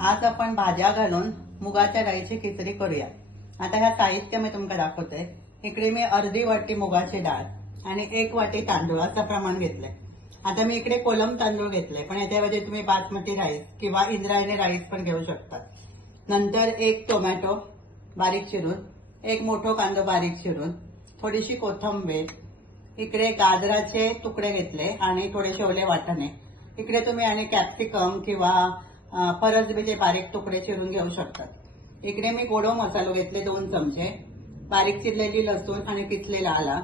आज आपण भाज्या घालून मुगाच्या डाळीची खिचडी करूया। आता ह्या साहित्य मी तुम्हाला दाखवते। इकडे मी अर्धी वाटी मुगाची डाळ आणि 1 वाटी तांदूळ असं प्रमाण घेतलंय। आता मी इकडे कोलम तांदूळ घेतले, पण याच्याऐवजी तुम्ही बासमती राईस किंवा इंद्रायणी राईस पण घेऊ शकता। नंतर 1 टोमॅटो बारीक चिरून, 1 मोठा कांदा बारीक चिरून, थोडीशी कोथिंबीर, इकडे गाजराचे तुकडे घेतले आणि थोडेसे ओले वाटाणे। इकडे तुम्ही आणि कॅप्सिकम किंवा फरसबीचे बारीक तुकडे चिरून घेऊ शकतात। इकडे मी गोडो मसालो घेतले 2 चमचे, बारीक चिरलेली लसूण आणि किसलेला आला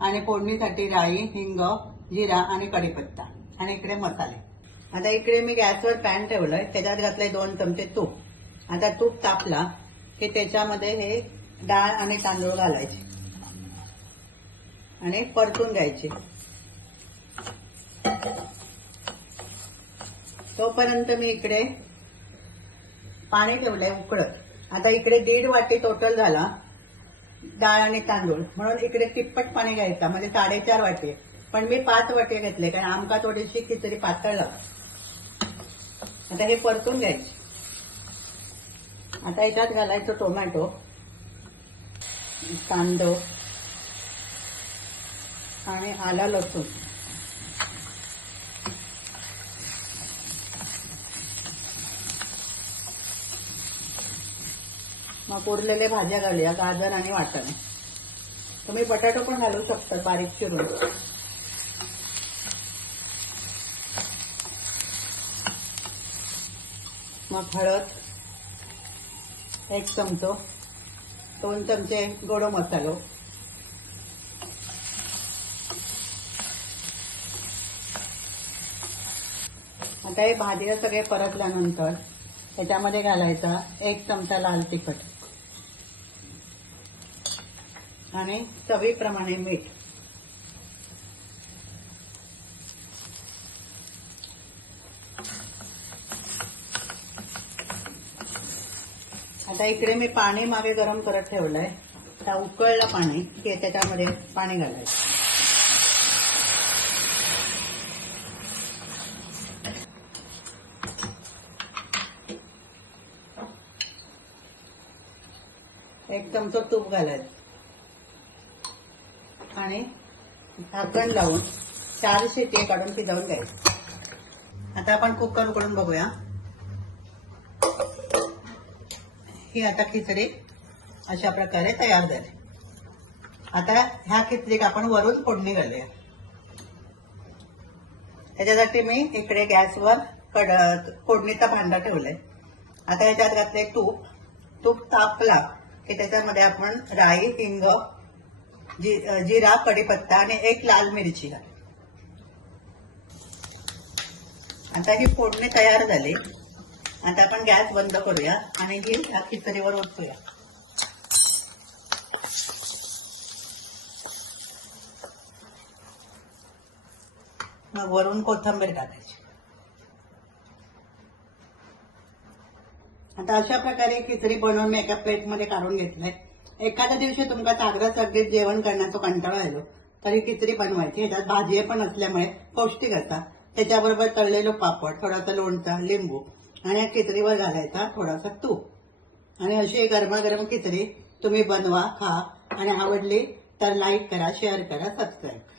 आणि फोडणीसाठी राई, हिंग, जिरा आणि कढीपत्ता आणि इकडे मसाले। आता इकडे मी गॅसवर पॅन ठेवलंय, त्याच्यात घातले 2 चमचे तूप। आता तूप तापला की त्याच्यामध्ये हे डाळ आणि तांदूळ घालायचे आणि परतून घ्यायचे। तोपर्यंत मी इकडे पाणी ठेवलंय उकळत। आता इकडे 1.5 वाटी टोटल झाला डाळ आणि तांदूळ, म्हणून इकडे तिप्पट पाणी घ्यायचं, म्हणजे 4.5 वाटी। पण मी 5 वाटी घेतले, कारण आमका थोडीशी खिचडी पातळ लागते। आता हे परतून घ्यायचे। आता याच्यात घालायचं टोमॅटो, कांदा आणि आला लसूण। मग उरलेले भाज्या घालूया, गाजर आणि वाटाणे। तुम्ही बटाटो पण घालू शकता बारीक चिरून। मग हळद 1 चमचो, 2 चमचे गोडो मसालो, आता हे भाज्या सगळे परतल्यानंतर त्याच्यामध्ये घालायचा 1 चमचा लाल तिखट आणि चवीप्रमाणे मीठ। आता इकडे मी पाणी मागे गरम करत ठेवलंय। आता उकळलं पाणी की त्याच्यामध्ये पाणी घालायचं। एक चमचा तूप घालायचं आणि झाकण लावून 4 शिट्या काढून शिजवून घ्यायचं। आता आपण कुकर उघडून बघूया। ही आता खिचडी अशा प्रकारे तयार झाली। आता ह्या खिचडीक आपण वरून फोडणी घालूया। त्याच्यासाठी मी इकडे गॅसवर फोडणीचा भांडा ठेवलाय। आता याच्यात घातले तूप। तूप तापला की त्याच्यामध्ये आपण राई, हिंग, जिरा, कढीपत्ता आणि 1 लाल मिरची घाल। आता ही फोडणी तयार झाली। आता आपण गॅस बंद करूया आणि ही ह्या खिचडीवर ओतूया। मग वरून कोथिंबीर टाकायची। आता अशा प्रकारे खिचडी बनवून मी एका प्लेटमध्ये काढून घेतलंय। एखाद्या दिवशी तुमका चांगलं सगळीच जेवण करण्याचा कंटाळा आलो तरी खिचडी बनवायची। ह्याच्यात भाजी पण असल्यामुळे पौष्टिक असतात। त्याच्याबरोबर तळलेलं पापड, थोडासा लोणचा, लिंबू आणि खिचडीवर घालायचा थोडासा तूप। आणि अशी गरमागरम खिचडी तुम्ही बनवा, खा आणि आवडली तर लाईक करा, शेअर करा, सबस्क्राईब करा।